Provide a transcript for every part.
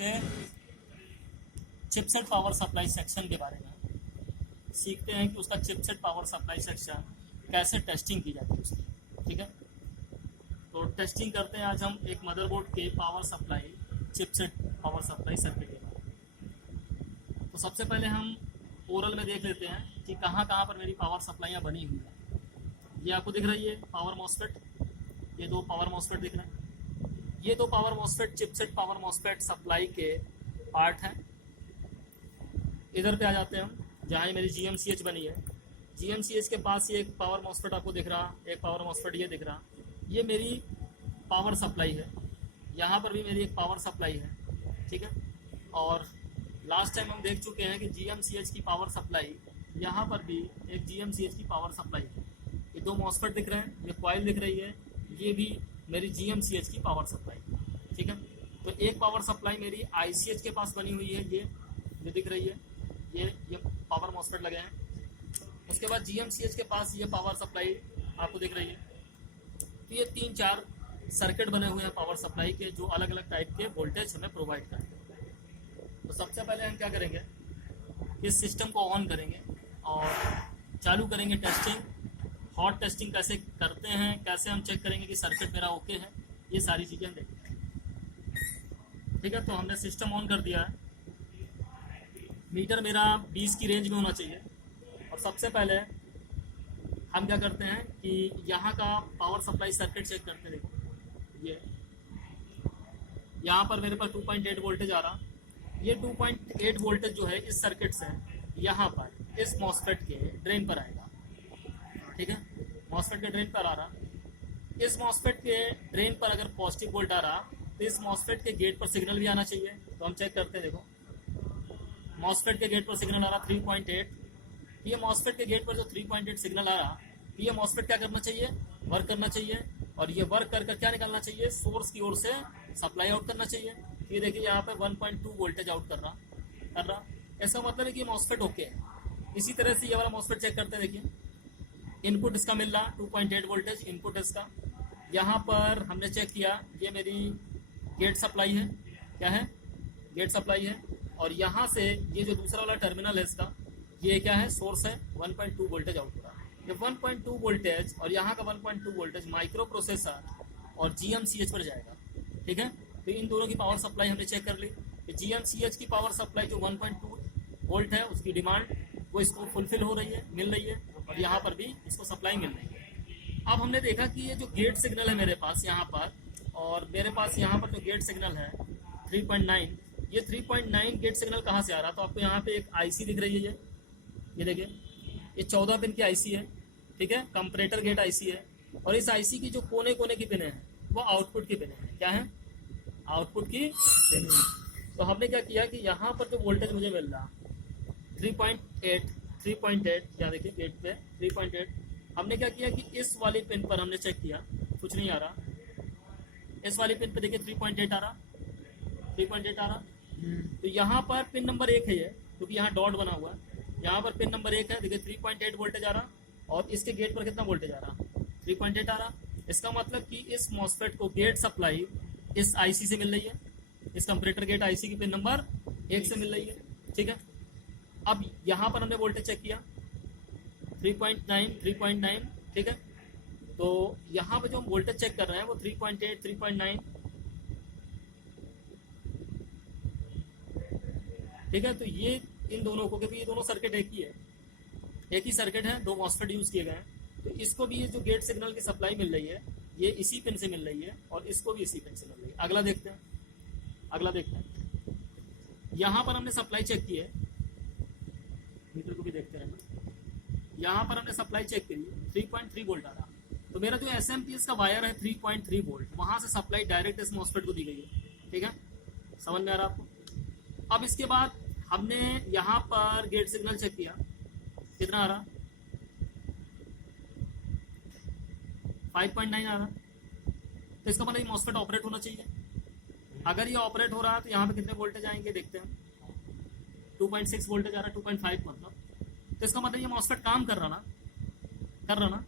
के chipset power supply section के बारे में सीखते हैं कि उसका चिपसेट पावर सप्लाई सेक्शन कैसे टेस्टिंग की जाती है उसकी। ठीक है, तो टेस्टिंग करते हैं आज हम एक मदरबोर्ड के power supply chipset power supply circuit के बारे में। तो सबसे पहले हम ओरल में देख लेते हैं कि कहाँ कहाँ पर मेरी पावर सप्लाइयाँ बनी हुई हैं। ये आपको दिख रही है पावर मॉसफेट, ये दो पावर मॉसफेट दिख रहे हैं। ये दो power MOSFET chipset power MOSFET supply के पार्ट हैं। इधर पे आ जाते हैं हम, जहाँ ये मेरी GMCH बनी है। GMCH के पास ये एक पावर मॉसफेट आपको दिख रहा, एक पावर मॉसफेट ये दिख रहा, ये मेरी पावर सप्लाई है। यहाँ पर भी मेरी एक पावर सप्लाई है। ठीक है, और लास्ट टाइम हम देख चुके हैं कि GMCH की पावर सप्लाई, यहाँ पर भी एक GMCH की पावर सप्लाई है। ये दो मॉसफेट दिख रहे हैं, ये कॉइल दिख रही है, ये भी मेरी GMCH की पावर सप्लाई। ठीक है, तो एक पावर सप्लाई मेरी ICH के पास बनी हुई है, ये जो दिख रही है, ये पावर मॉसफेट लगे हैं। उसके बाद GMCH के पास ये पावर सप्लाई आपको दिख रही है। तो ये 3-4 सर्किट बने हुए हैं पावर सप्लाई के, जो अलग अलग टाइप के वोल्टेज हमें प्रोवाइड करते हैं। तो सबसे पहले हम क्या करेंगे, इस सिस्टम को ऑन करेंगे और चालू करेंगे टेस्टिंग। हॉट टेस्टिंग कैसे करते हैं, कैसे हम चेक करेंगे कि सर्किट मेरा ओके है, ये सारी चीज़ें हम देखेंगे। ठीक है, तो हमने सिस्टम ऑन कर दिया है। मीटर मेरा 20 की रेंज में होना चाहिए। और सबसे पहले हम क्या करते हैं कि यहाँ का पावर सप्लाई सर्किट चेक करते हैं। देखो ये यहाँ पर मेरे पास 2.8 वोल्टेज आ रहा। ये 2.8 वोल्टेज जो है इस सर्किट से यहाँ पर इस मॉसफेट के ड्रेन पर आएगा। ठीक है, मॉसफेट के ड्रेन पर आ रहा। इस मॉसफेट के ड्रेन पर अगर पॉजिटिव वोल्ट आ रहा तो इस मॉसफेट के गेट पर सिग्नल भी आना चाहिए। तो हम चेक करते हैं। देखो मॉसफेट के गेट पर सिग्नल आ रहा 3.8। ये मॉसफेट के गेट पर जो 3.8 सिग्नल आ रहा, ये मॉसफेट क्या करना चाहिए, वर्क करना चाहिए। और ये वर्क कर क्या निकालना चाहिए, सोर्स की ओर से सप्लाई आउट करना चाहिए। ये देखिए यहाँ पे 1.2 वोल्टेज आउट कर रहा। इसका मतलब है कि मॉसफेट ओके है। इसी तरह से ये वाला मॉसफेट चेक करते हैं। देखिए इनपुट इसका मिल रहा 2.8 वोल्टेज इनपुट इसका। यहाँ पर हमने चेक किया, ये मेरी गेट सप्लाई है। क्या है, गेट सप्लाई है। और यहाँ से ये जो दूसरा वाला टर्मिनल है इसका, ये क्या है, सोर्स है। 1.2 वोल्टेज आउट हो रहा है। ये 1.2 वोल्टेज और यहाँ का 1.2 वोल्टेज माइक्रो प्रोसेसर और GMCH पर जाएगा। ठीक है, तो इन दोनों की पावर सप्लाई हमने चेक कर ली कि GMCH की पावर सप्लाई जो 1.2 वोल्ट है उसकी डिमांड वो इसको फुलफिल हो रही है, मिल रही है। और यहाँ पर भी इसको सप्लाई मिल रही है। अब हमने देखा कि ये जो गेट सिग्नल है मेरे पास यहाँ पर, और मेरे पास यहाँ पर जो गेट सिग्नल है 3.9, ये 3.9 गेट सिग्नल कहाँ से आ रहा। तो आपको यहाँ पे एक IC दिख रही है, ये देखिए ये 14 पिन की IC है। ठीक है, कंपरेटर गेट IC है। और इस IC की जो कोने कोने की पिन है वो आउटपुट की पिन है। क्या है, आउटपुट की पिन है। तो हमने क्या किया कि यहाँ पर जो वोल्टेज मुझे मिल रहा 3.8 यहाँ देखिए गेट पे 3.8, हमने क्या किया कि इस वाली पिन पर हमने चेक किया, कुछ नहीं आ रहा। इस वाली पिन पे देखिए 3.8 आ रहा, 3.8 आ रहा। तो यहाँ पर पिन नंबर 1 है ये, क्योंकि यहाँ डॉट बना हुआ है। यहाँ पर पिन नंबर 1 है, देखिए 3.8 वोल्टेज आ रहा। और इसके गेट पर कितना वोल्टेज आ रहा, 3.8 आ रहा। इसका मतलब कि इस मॉसफेट को गेट सप्लाई इस IC से मिल रही है, इस कंपरेटर गेट IC की पिन नंबर 1 से मिल रही है। ठीक है, अब यहाँ पर हमने वोल्टेज चेक किया 3.9। ठीक है, तो यहाँ पर जो हम वोल्टेज चेक कर रहे हैं वो 3.8 3.9। ठीक है, तो ये इन दोनों को, क्योंकि ये दोनों सर्किट एक ही सर्किट है, दो मॉसफेट यूज किए गए हैं। तो इसको भी ये जो गेट सिग्नल की सप्लाई मिल रही है ये इसी पिन से मिल रही है और इसको भी इसी पिन से मिल रही है। अगला देखते हैं। यहाँ पर हमने सप्लाई चेक की है, मीटर को भी देखते हैं। यहाँ पर हमने सप्लाई चेक करी 3.3 वोल्ट आ रहा। तो मेरा जो SMPS का वायर है 3.3 वोल्ट, वहां से सप्लाई डायरेक्ट इस मॉसफेट को दी गई है। ठीक है, समझ में आ रहा आपको। अब इसके बाद हमने यहाँ पर गेट सिग्नल चेक किया, कितना आ रहा, 5.9 आ रहा। तो इसका मतलब मॉसफेट ऑपरेट होना चाहिए। अगर ये ऑपरेट हो रहा है तो यहाँ पे कितने वोल्टेज आएंगे देखते हैं। 2.6 वोल्टेज आ रहा है, 2.5 मतलब। तो इसका मतलब ये मॉसफेट काम कर रहा ना।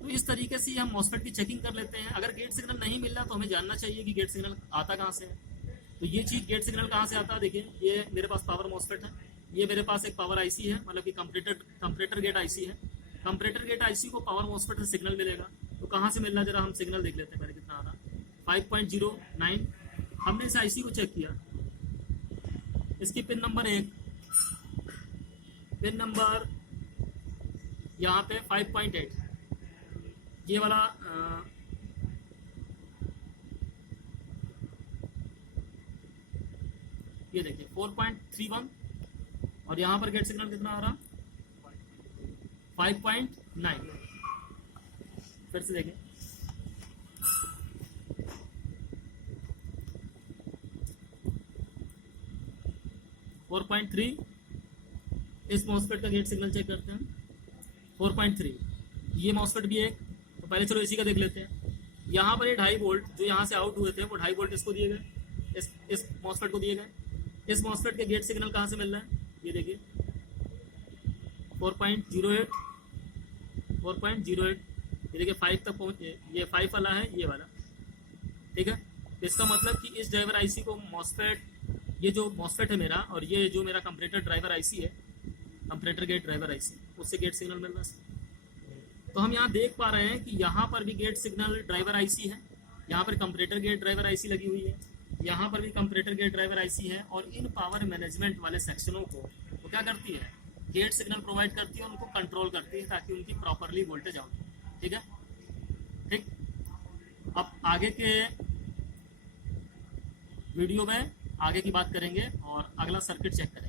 तो इस तरीके से हम मॉसफेट की चेकिंग कर लेते हैं। अगर गेट सिग्नल नहीं मिल रहा तो हमें जानना चाहिए कि गेट सिग्नल आता कहाँ से है। तो ये चीज़ गेट सिग्नल कहाँ से आता है, देखिए ये मेरे पास पावर मॉसफेट है, ये मेरे पास एक पावर आईसी है, मतलब कि कंपरेटर गेट आईसी है। कंपरेटर गेट आईसी को पावर मॉसफेट से सिग्नल मिलेगा। तो कहाँ से मिल रहा है, जरा हम सिग्नल देख लेते हैं पहले कितना आ रहा है। 5.09। हमने इस आईसी को चेक किया, इसकी पिन नंबर 1, पिन नंबर यहाँ पे 5.8, ये वाला ये देखिए 4.31, और यहाँ पर गेट सिग्नल कितना आ रहा, 5.9। फिर से देखिए, फोर 4.3। इस मॉसफेट का गेट सिग्नल चेक करते हैं, 4.3। ये मॉसफेट भी एक, तो पहले चलो इसी का देख लेते हैं। यहाँ पर ये 2.5 वोल्ट जो यहाँ से आउट हुए थे वो 2.5 वोल्ट इसको दिए गए, इस मॉसफेट को दिए गए। इस मॉसफेट के गेट सिग्नल कहाँ से मिल रहा है, ये देखिए 4.08, 4.08। ये देखिए 5 तक पहुँचे, ये 5 वाला है, ये वाला, ठीक है। इसका मतलब कि इस ड्राइवर आईसी को मॉसफेट, ये जो मॉसफेट है मेरा, और ये जो मेरा कंपरेटर ड्राइवर आईसी है, कंपरेटर गेट ड्राइवर आईसी, उससे गेट सिग्नल मिल रहा है। तो हम यहाँ देख पा रहे हैं कि यहाँ पर भी गेट सिग्नल ड्राइवर आईसी है, यहाँ पर कंपरेटर गेट ड्राइवर आईसी लगी हुई है, यहाँ पर भी कंपरेटर गेट ड्राइवर आईसी है। और इन पावर मैनेजमेंट वाले सेक्शनों को वो क्या करती है, गेट सिग्नल प्रोवाइड करती है, उनको कंट्रोल करती है ताकि उनकी प्रॉपरली वोल्टेज आउट, ठीक है। ठीक, अब आगे के वीडियो में आगे की बात करेंगे और अगला सर्किट चेक करेंगे।